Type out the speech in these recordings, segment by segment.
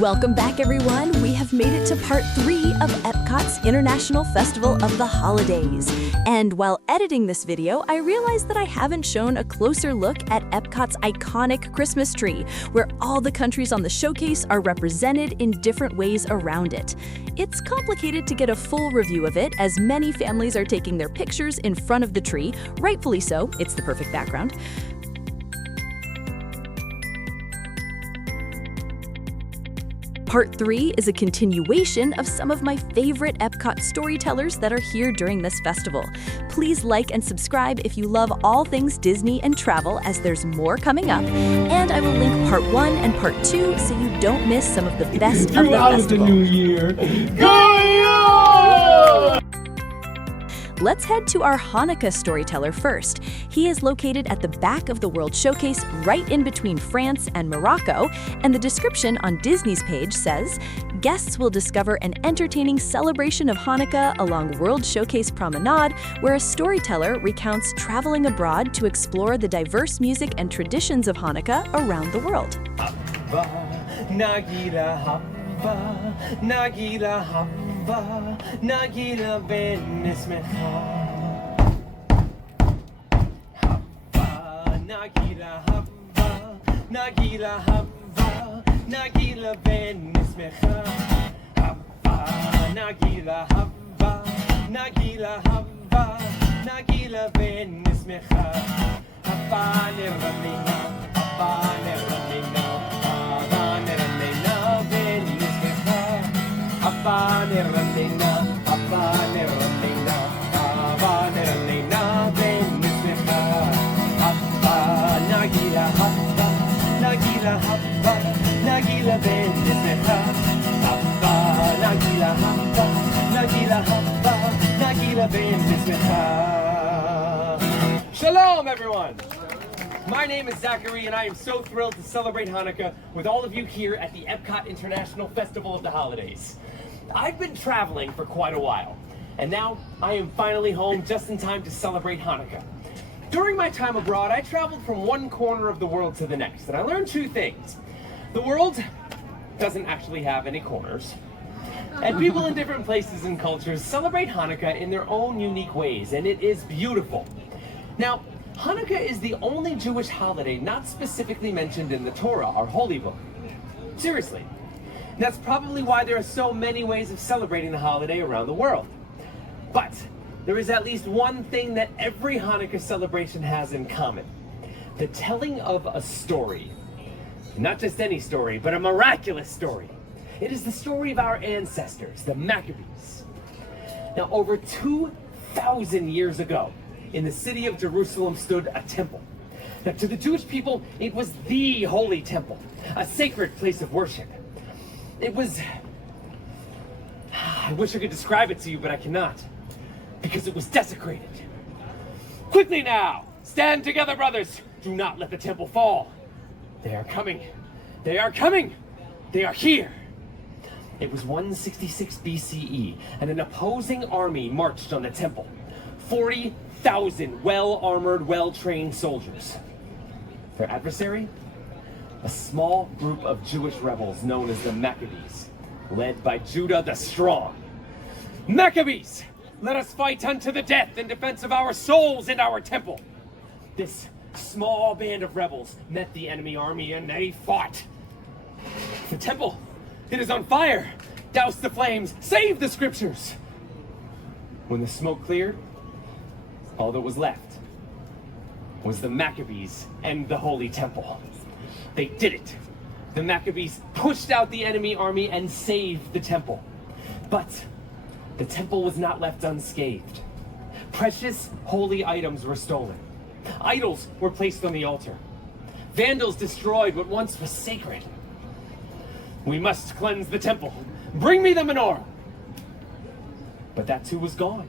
Welcome back, everyone. We have made it to part 3 of Epcot's International Festival of the Holidays. And while editing this video, I realized that I haven't shown a closer look at Epcot's iconic Christmas tree, where all the countries on the showcase are represented in different ways around it. It's complicated to get a full review of it, as many families are taking their pictures in front of the tree, rightfully so, it's the perfect background. Part 3 is a continuation of some of my favorite Epcot storytellers that are here during this festival. Please like and subscribe if you love all things Disney and travel, as there's more coming up. And I will link part 1 and part 2 so you don't miss some of the best of the festival. The new year. Let's head to our Hanukkah storyteller first. He is located at the back of the World Showcase, right in between France and Morocco, and the description on Disney's page says, guests will discover an entertaining celebration of Hanukkah along World Showcase Promenade, where a storyteller recounts traveling abroad to explore the diverse music and traditions of Hanukkah around the world. Nagila ben ismecha Nagila hava Nagila hava Nagila ben ismecha Nagila hava Nagila hava Nagila ben ismecha Hava neramina Hava neramina Hava neramina ben ismecha Hava neramina Hava neramina Hava neramina ben ismecha Hava Nagila hava Nagila hava Nagila ben ismecha Hava Nagila hava Nagila hava Nagila ben ismecha. Shalom, everyone! My name is Zachary, and I am so thrilled to celebrate Hanukkah with all of you here at the Epcot International Festival of the Holidays. I've been traveling for quite a while, and now I am finally home just in time to celebrate Hanukkah. During my time abroad, I traveled from one corner of the world to the next, and I learned two things. The world doesn't actually have any corners, and people in different places and cultures celebrate Hanukkah in their own unique ways, and it is beautiful. Now, Hanukkah is the only Jewish holiday not specifically mentioned in the Torah, our holy book. Seriously. That's probably why there are so many ways of celebrating the holiday around the world. But there is at least one thing that every Hanukkah celebration has in common: the telling of a story. Not just any story, but a miraculous story. It is the story of our ancestors, the Maccabees. Now, over 2,000 years ago, in the city of Jerusalem stood a temple. Now, to the Jewish people, it was the holy temple, a sacred place of worship. It was... I wish I could describe it to you, but I cannot, because it was desecrated. Quickly now! Stand together, brothers! Do not let the temple fall. They are coming. They are coming! They are here! It was 166 BCE, and an opposing army marched on the temple. 40,000 well-armored, well-trained soldiers. Their adversary? A small group of Jewish rebels known as the Maccabees, led by Judah the Strong. Maccabees! Let us fight unto the death in defense of our souls and our temple. This small band of rebels met the enemy army, and they fought. The temple, it is on fire! Douse the flames! Save the scriptures! When the smoke cleared, all that was left was the Maccabees and the Holy Temple. They did it. The Maccabees pushed out the enemy army and saved the temple. But the temple was not left unscathed. Precious holy items were stolen. Idols were placed on the altar. Vandals destroyed what once was sacred. We must cleanse the temple. Bring me the menorah. But that too was gone.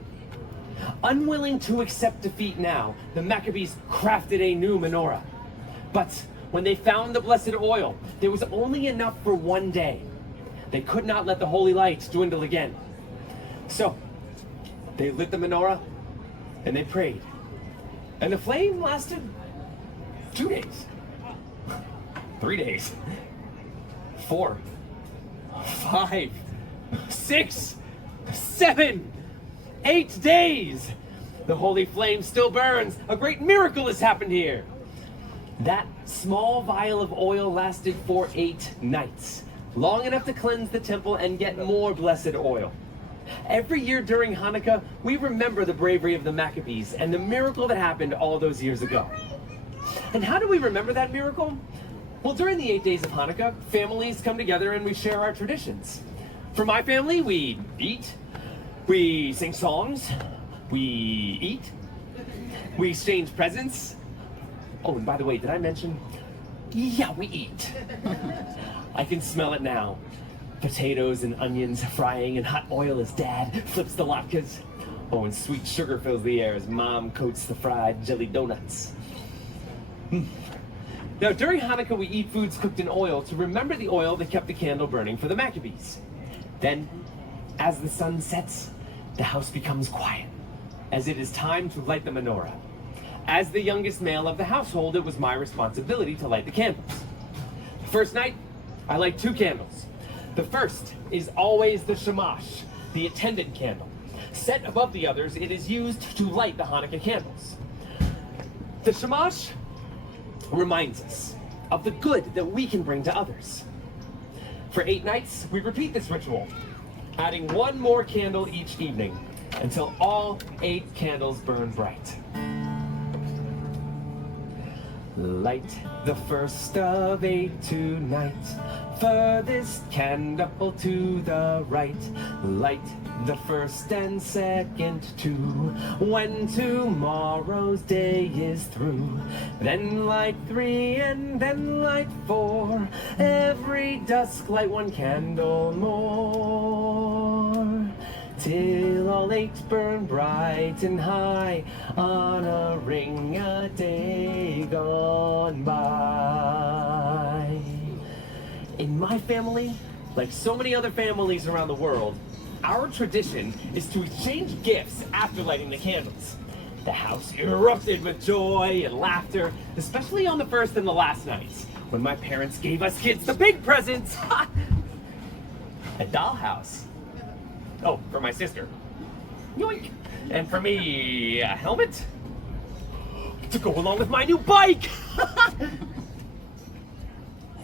Unwilling to accept defeat now, the Maccabees crafted a new menorah. But when they found the blessed oil, there was only enough for one day. They could not let the holy light dwindle again. So they lit the menorah and they prayed. And the flame lasted 2 days. 3 days. 4. 5, 6, 7, 8 days. The holy flame still burns. A great miracle has happened here. That small vial of oil lasted for 8 nights, long enough to cleanse the temple and get more blessed oil. Every year during Hanukkah, we remember the bravery of the Maccabees and the miracle that happened all those years ago. And how do we remember that miracle? Well, during the 8 days of Hanukkah, families come together and we share our traditions. For my family, we eat, we sing songs, we eat, we exchange presents. Oh, and by the way, did I mention? Yeah, we eat. I can smell it now. Potatoes and onions frying in hot oil as Dad flips the latkes. Oh, and sweet sugar fills the air as Mom coats the fried jelly donuts. Now, during Hanukkah, we eat foods cooked in oil to remember the oil that kept the candle burning for the Maccabees. Then, as the sun sets, the house becomes quiet, as it is time to light the menorah. As the youngest male of the household, it was my responsibility to light the candles. The first night, I light 2 candles. The first is always the shamash, the attendant candle. Set above the others, it is used to light the Hanukkah candles. The shamash reminds us of the good that we can bring to others. For 8 nights, we repeat this ritual, adding 1 more candle each evening until all 8 candles burn bright. Light the first of 8 tonight, furthest candle to the right. Light the first and second too, when tomorrow's day is through. Then light 3 and then light 4, every dusk light 1 candle more, till all 8 burn bright and high, honoring a day gone by. In my family, like so many other families around the world, our tradition is to exchange gifts after lighting the candles. The house erupted with joy and laughter, especially on the first and the last nights, when my parents gave us kids the big presents. A dollhouse. Oh, for my sister. Yoink. And for me, a helmet to go along with my new bike.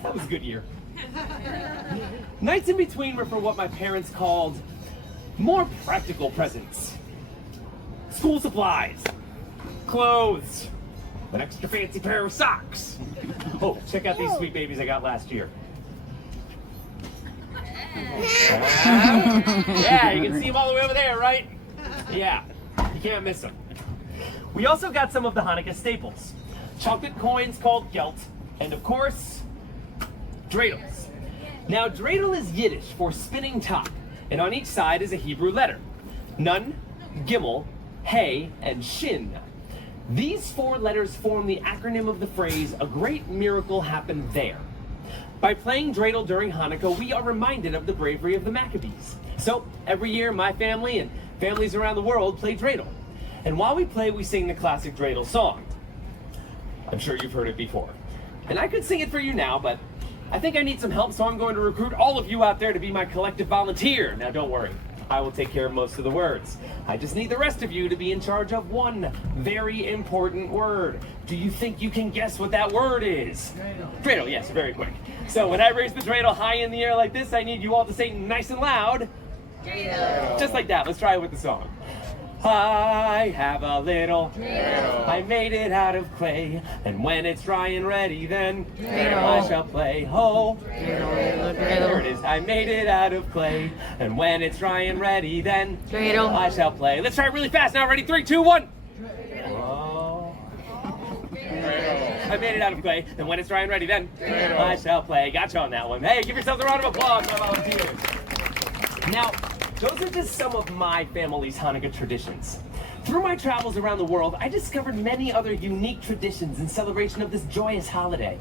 That was a good year. Nights in between were for what my parents called more practical presents. School supplies, clothes, an extra fancy pair of socks. Oh, check out these sweet babies I got last year. Yeah, you can see them all the way over there, right? Yeah, you can't miss them. We also got some of the Hanukkah staples. Chocolate coins called gelt, and of course, dreidels. Now, dreidel is Yiddish for spinning top, and on each side is a Hebrew letter. Nun, Gimel, Hey, and Shin. These 4 letters form the acronym of the phrase, a great miracle happened there. By playing dreidel during Hanukkah, we are reminded of the bravery of the Maccabees. So, every year, my family and families around the world play dreidel. And while we play, we sing the classic dreidel song. I'm sure you've heard it before. And I could sing it for you now, but I think I need some help, so I'm going to recruit all of you out there to be my collective volunteer. Now, don't worry. I will take care of most of the words. I just need the rest of you to be in charge of one very important word. Do you think you can guess what that word is? Dreidel. Dreidel, yes, very quick. So when I raise the dreidel high in the air like this, I need you all to say nice and loud. Dreidel. Just like that. Let's try it with the song. I have a little dreidel. I made it out of clay, and when it's dry and ready, then dreidel. I shall play. Oh, dreidel, there it is. I made it out of clay, and when it's dry and ready, then dreidel. I shall play. Let's try it really fast now. Ready? 3, 2, 1. Oh, dreidel. I made it out of clay, and when it's dry and ready, then dreidel. I shall play. Gotcha on that one. Hey, give yourselves a round of applause, my volunteers. Now, those are just some of my family's Hanukkah traditions. Through my travels around the world, I discovered many other unique traditions in celebration of this joyous holiday.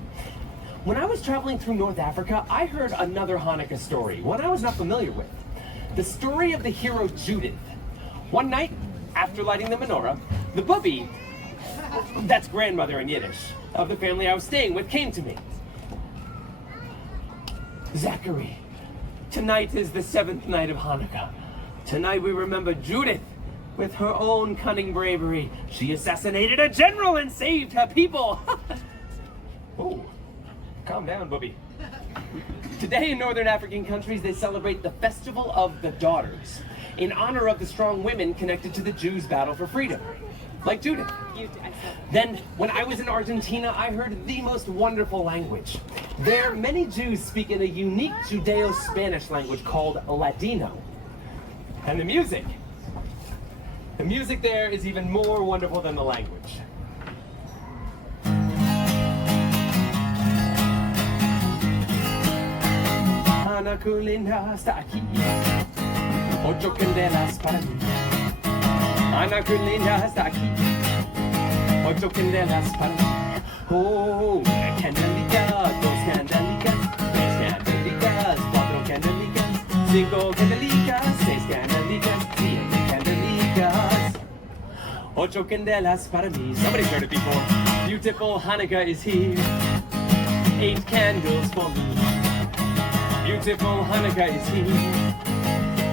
When I was traveling through North Africa, I heard another Hanukkah story, one I was not familiar with. The story of the hero Judith. One night, after lighting the menorah, the bubby, that's grandmother in Yiddish, of the family I was staying with came to me. Zachary, Tonight is the 7th night of Hanukkah. Tonight we remember Judith. With her own cunning bravery, she assassinated a general and saved her people. Oh, calm down, Bubby. Today in Northern African countries, they celebrate the Festival of the Daughters in honor of the strong women connected to the Jews' battle for freedom, like Judith. Then, when I was in Argentina, I heard the most wonderful language. There, many Jews speak in a unique Judeo-Spanish language called Ladino. And the music there is even more wonderful than the language. Hanukkah linda hasta aquí, 8 candelas para mí. Hanukkah linda hasta aquí, 8 candelas para mí. Oh, una candelita, 2 candelicas, 3 candelicas, 4 candelicas, 5 candelicas, 6 candelicas, 7 candelicas, 8 candelas para mí. Somebody's heard it before. Beautiful Hanukkah is here, 8 candles for me. Beautiful Hanukkah is here,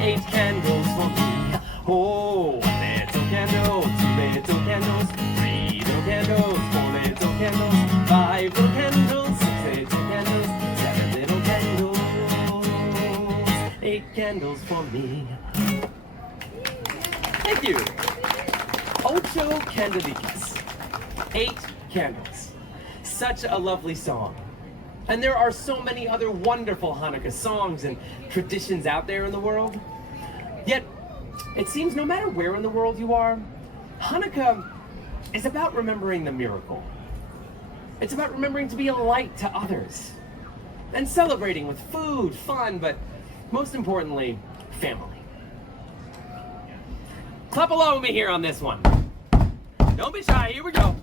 8 candles for me. Oh, 1 little candle, 2 little candles, 3 little candles, 4 little candles, 5 little candles, 6 little candles, 7 little candles, 8 candles for me. Thank you. 8 candelicas, 8 candles. Such a lovely song. And there are so many other wonderful Hanukkah songs and traditions out there in the world. Yet, it seems no matter where in the world you are, Hanukkah is about remembering the miracle. It's about remembering to be a light to others. And celebrating with food, fun, but most importantly, family. Clap along with me here on this one. Don't be shy, here we go.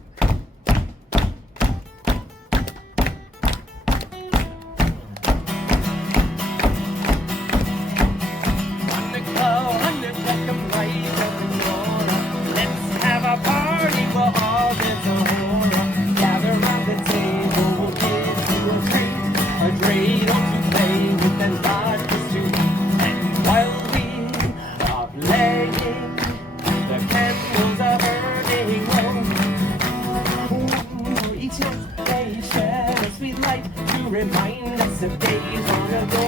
Remind us of days long ago.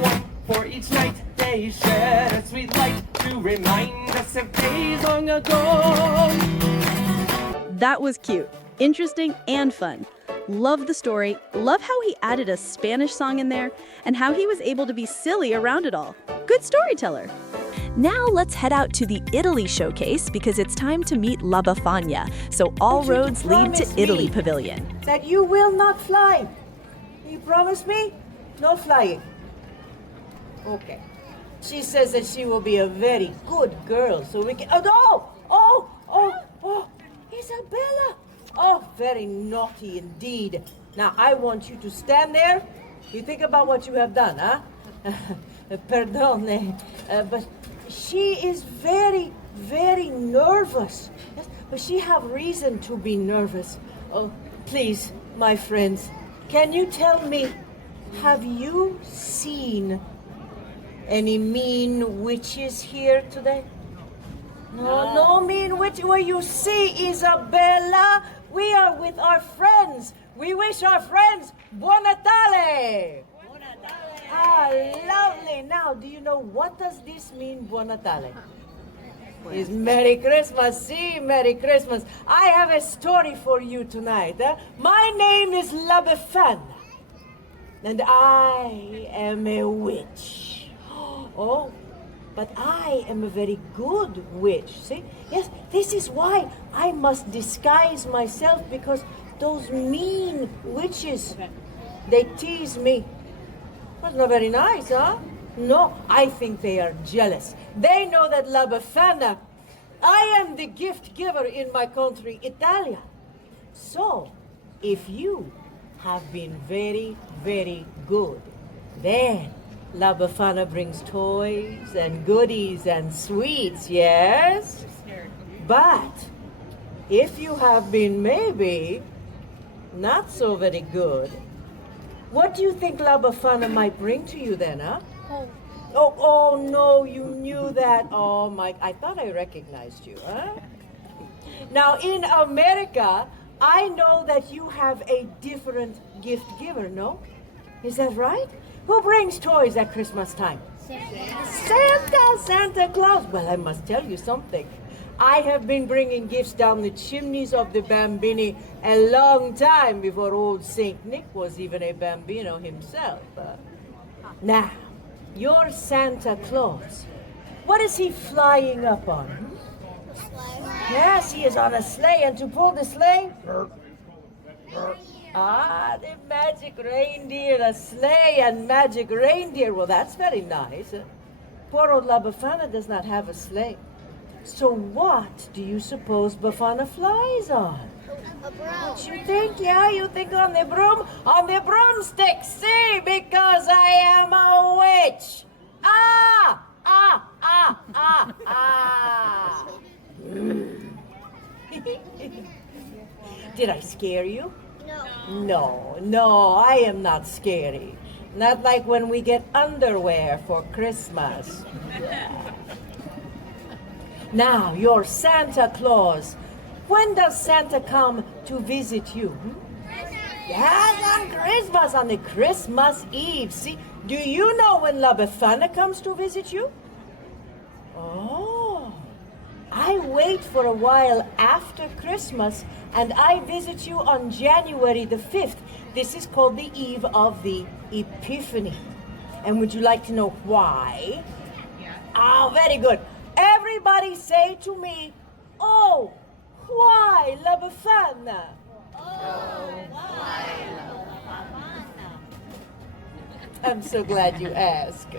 One for each night they shed a sweet light to remind us of days long ago. That was cute, interesting, and fun. Love the story, love how he added a Spanish song in there, and how he was able to be silly around it all. Good storyteller. Now let's head out to the Italy showcase because it's time to meet La Befana, so all roads lead to Italy Pavilion. That you will not fly. You promise me? No flying. Okay. She says that she will be a very good girl, so we can... Oh, Isabella! Oh, very naughty indeed. Now, I want you to stand there. You think about what you have done, huh? Perdone, but she is very, very nervous. Yes, but she have reason to be nervous. Oh, please, my friends, can you tell me, have you seen any mean witches here today? No mean witch. Where you see, Isabella, we are with our friends. We wish our friends Buon Natale. Ah, lovely. Now, do you know what does this mean, Buon Natale? It's Merry Christmas. See, Merry Christmas. I have a story for you tonight. My name is La Befana, and I am a witch. Oh, but I am a very good witch, see? Yes, this is why I must disguise myself, because those mean witches, they tease me. That's not very nice, huh? No, I think they are jealous. They know that La Befana, I am the gift giver in my country, Italia. So, if you have been very, very good, then La Befana brings toys and goodies and sweets, yes? But if you have been maybe not so very good, What do you think La Befana might bring to you then, huh? Oh, no, you knew that. Oh, my, I thought I recognized you, huh? Now, in America, I know that you have a different gift giver, no? Is that right? Who brings toys at Christmas time? Santa Claus. Well, I must tell you something. I have been bringing gifts down the chimneys of the Bambini a long time before old Saint Nick was even a Bambino himself. Now, your Santa Claus, what is he flying up on? Yes, he is on a sleigh, and to pull the sleigh? Ah, the magic reindeer, a sleigh and magic reindeer. Well, that's very nice. Poor old La Befana does not have a sleigh. So what do you suppose Befana flies on? A broom. What you think? Yeah, you think on the broom? On the broomstick, see, because I am a witch. Ah, ah, ah, ah, ah. Did I scare you? No, I am not scary. Not like when we get underwear for Christmas. Now, your Santa Claus. When does Santa come to visit you? Yes, on Christmas, on the Christmas Eve. See, do you know when La Befana comes to visit you? Oh, I wait for a while after Christmas, and I visit you on January the 5th. This is called the Eve of the Epiphany. And would you like to know why? Ah, very good. Everybody say to me, oh, why La Befana? I'm so glad you asked.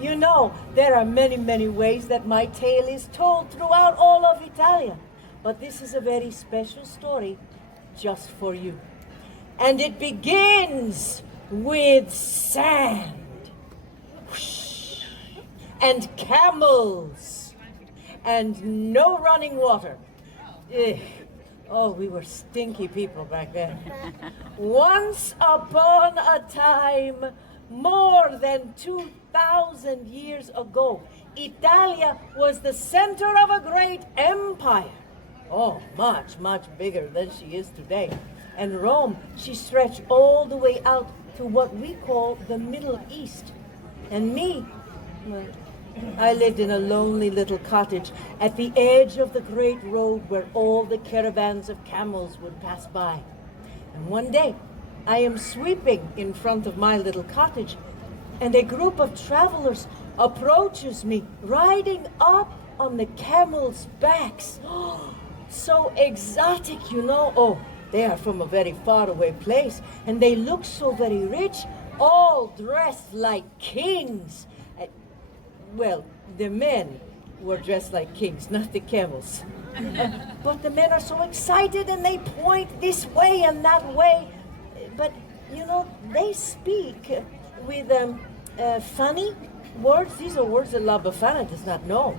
You know, there are many, many ways that my tale is told throughout all of Italia. But this is a very special story just for you. And it begins with sand. Whoosh, and camels. And no running water. Ugh. Oh, we were stinky people back then. Once upon a time, more than 2,000 years ago, Italia was the center of a great empire. Oh, much, much bigger than she is today. And Rome, she stretched all the way out to what we call the Middle East. And me, well, I lived in a lonely little cottage at the edge of the great road where all the caravans of camels would pass by. And one day, I am sweeping in front of my little cottage, and a group of travelers approaches me, riding up on the camels' backs. Oh, so exotic, you know. Oh, they are from a very faraway place, and they look so very rich, all dressed like kings. Well, the men were dressed like kings, not the camels. But the men are so excited, and they point this way and that way. But, you know, they speak with funny words. These are words that La Befana does not know.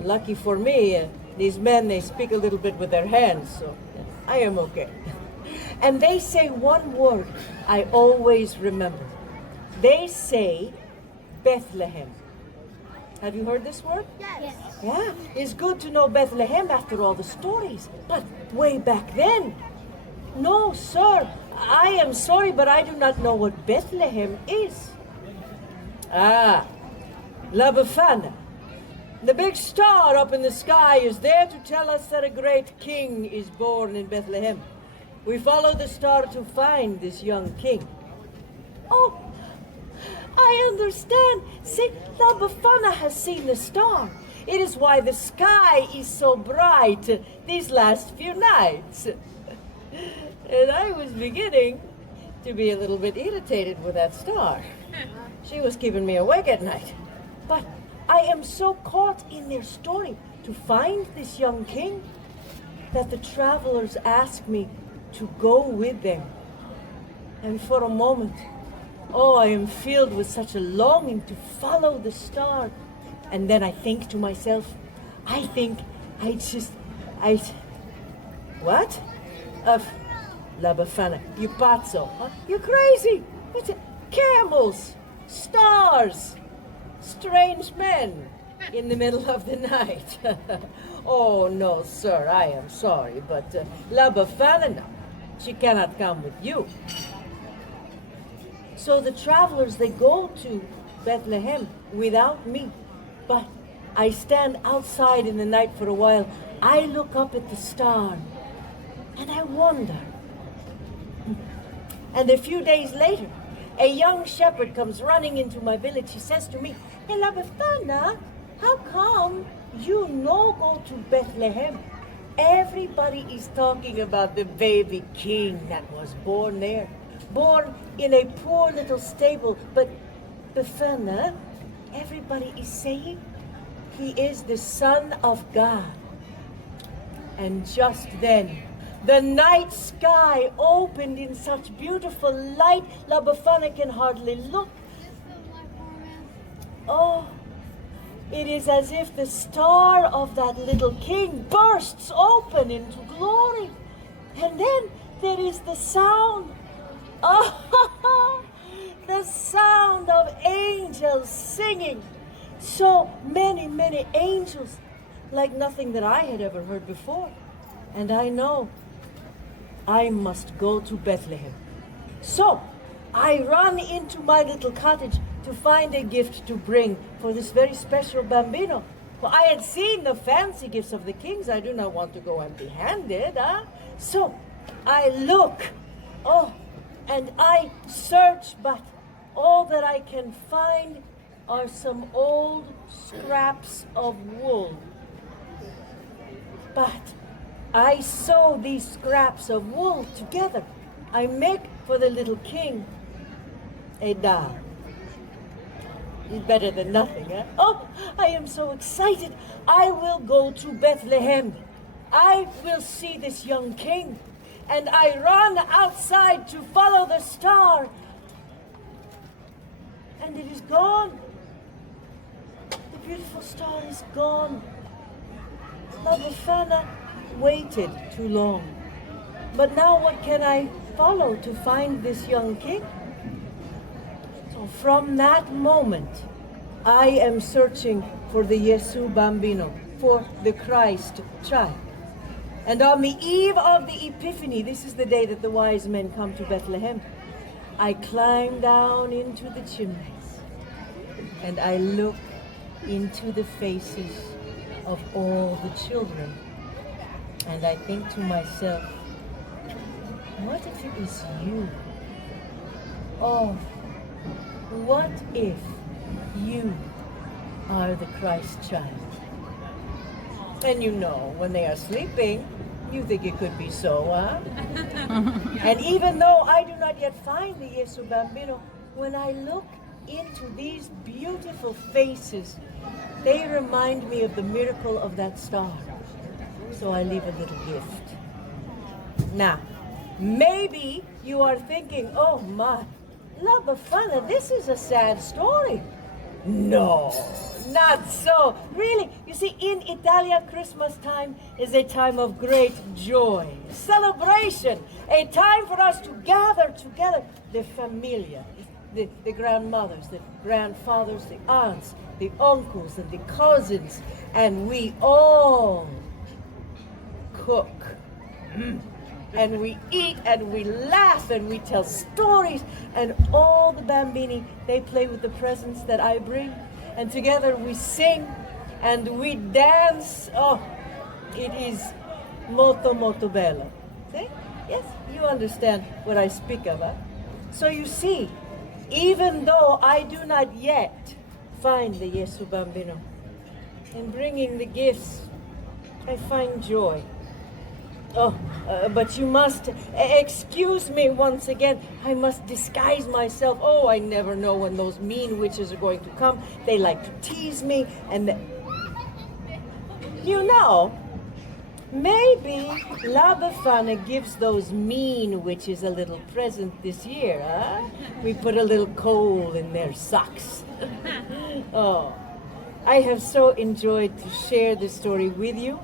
Lucky for me, these men, they speak a little bit with their hands, so I am okay. And they say one word I always remember. They say Bethlehem. Have you heard this word? Yes. Yeah, it's good to know Bethlehem after all the stories. But way back then, no, sir, I am sorry, but I do not know what Bethlehem is. Ah, La Befana. The big star up in the sky is there to tell us that a great king is born in Bethlehem. We follow the star to find this young king. Oh, I understand. See, La Befana has seen the star. It is why the sky is so bright these last few nights. And I was beginning to be a little bit irritated with that star. She was keeping me awake at night. But I am so caught in their story to find this young king that the travelers asked me to go with them. And for a moment, oh, I am filled with such a longing to follow the star. And then I think to myself, what? La Befana, you pazzo, huh? You're crazy. What's it? Camels, stars, strange men in the middle of the night. Oh, no, sir, I am sorry, but La Befana, no, she cannot come with you. So the travelers, they go to Bethlehem without me. But I stand outside in the night for a while. I look up at the star and I wonder. And a few days later, a young shepherd comes running into my village. He says to me, "Hey, La Befana, how come you no go to Bethlehem? Everybody is talking about the baby king that was born there. Born in a poor little stable, but Befana, everybody is saying he is the Son of God." And just then, the night sky opened in such beautiful light, La Befana can hardly look. Oh, it is as if the star of that little king bursts open into glory. And then there is the sound. Oh, the sound of angels singing. So many, many angels, like nothing that I had ever heard before. And I know I must go to Bethlehem. So I run into my little cottage to find a gift to bring for this very special bambino. For I had seen the fancy gifts of the kings. I do not want to go empty-handed, huh? So I look, and I search, but all that I can find are some old scraps of wool. But I sew these scraps of wool together. I make for the little king a doll. It's better than nothing, huh? Oh, I am so excited. I will go to Bethlehem. I will see this young king. And I run outside to follow the star. And it is gone. The beautiful star is gone. La Befana waited too long. But now what can I follow to find this young king? So from that moment, I am searching for the Yesu Bambino, for the Christ child. And on the eve of the Epiphany, this is the day that the wise men come to Bethlehem, I climb down into the chimneys and I look into the faces of all the children. And I think to myself, what if it is you? Oh, what if you are the Christ child? And you know, when they are sleeping, you think it could be so, huh? And even though I do not yet find the Yesu Bambino, when I look into these beautiful faces, they remind me of the miracle of that star. So I leave a little gift. Now, maybe you are thinking, oh my, La Befana, this is a sad story. No, not so. Really, you see, in Italia, Christmas time is a time of great joy, celebration, a time for us to gather together, the familia, the grandmothers, the grandfathers, the aunts, the uncles, and the cousins, and we all cook. And we eat, and we laugh, and we tell stories, and all the bambini, they play with the presents that I bring, and together we sing, and we dance. Oh, it is molto, molto bello. See? Yes, you understand what I speak of, huh? So you see, even though I do not yet find the Yesu Bambino, in bringing the gifts, I find joy. Oh, but you must excuse me once again. I must disguise myself. Oh, I never know when those mean witches are going to come. They like to tease me, and you know, maybe La Befana gives those mean witches a little present this year, huh? We put a little coal in their socks. Oh, I have so enjoyed to share this story with you,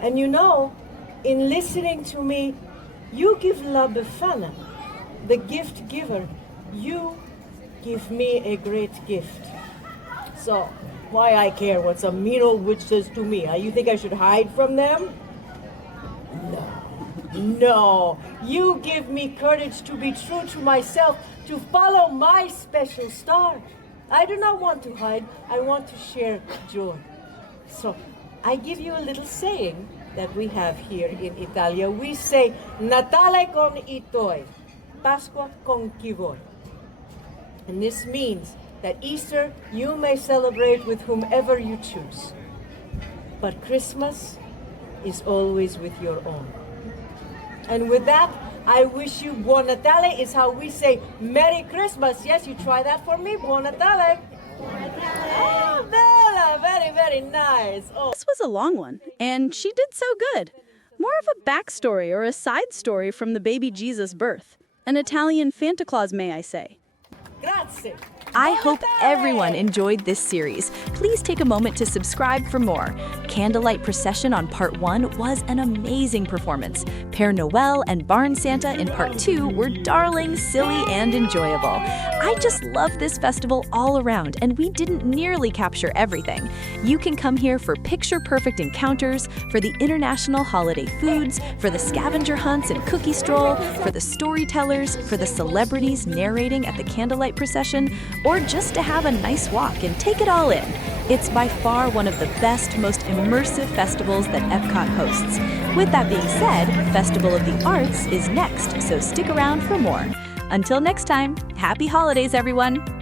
and you know, in listening to me, You give La Befana, the gift giver. You give me a great gift. So, why I care what some mean old witch says to me? You think I should hide from them? No. You give me courage to be true to myself, to follow my special star. I do not want to hide. I want to share joy. So, I give you a little saying that we have here in Italia. We say, Natale con I tuoi, Pasqua con chi vuoi. And this means that Easter you may celebrate with whomever you choose. But Christmas is always with your own. And with that, I wish you Buon Natale is how we say Merry Christmas. Yes, you try that for me. Buon Natale. Oh, Bella, very, very nice. Oh. This was a long one, and she did so good. More of a backstory or a side story from the baby Jesus' birth. An Italian Santa Claus, may I say. Grazie. I hope everyone enjoyed this series. Please take a moment to subscribe for more. Candlelight Procession on Part 1 was an amazing performance. Père Noël and Barn Santa in Part 2 were darling, silly, and enjoyable. I just love this festival all around, and we didn't nearly capture everything. You can come here for picture-perfect encounters, for the international holiday foods, for the scavenger hunts and cookie stroll, for the storytellers, for the celebrities narrating at the Candlelight Procession, or just to have a nice walk and take it all in. It's by far one of the best, most immersive festivals that Epcot hosts. With that being said, Festival of the Arts is next, so stick around for more. Until next time, happy holidays, everyone!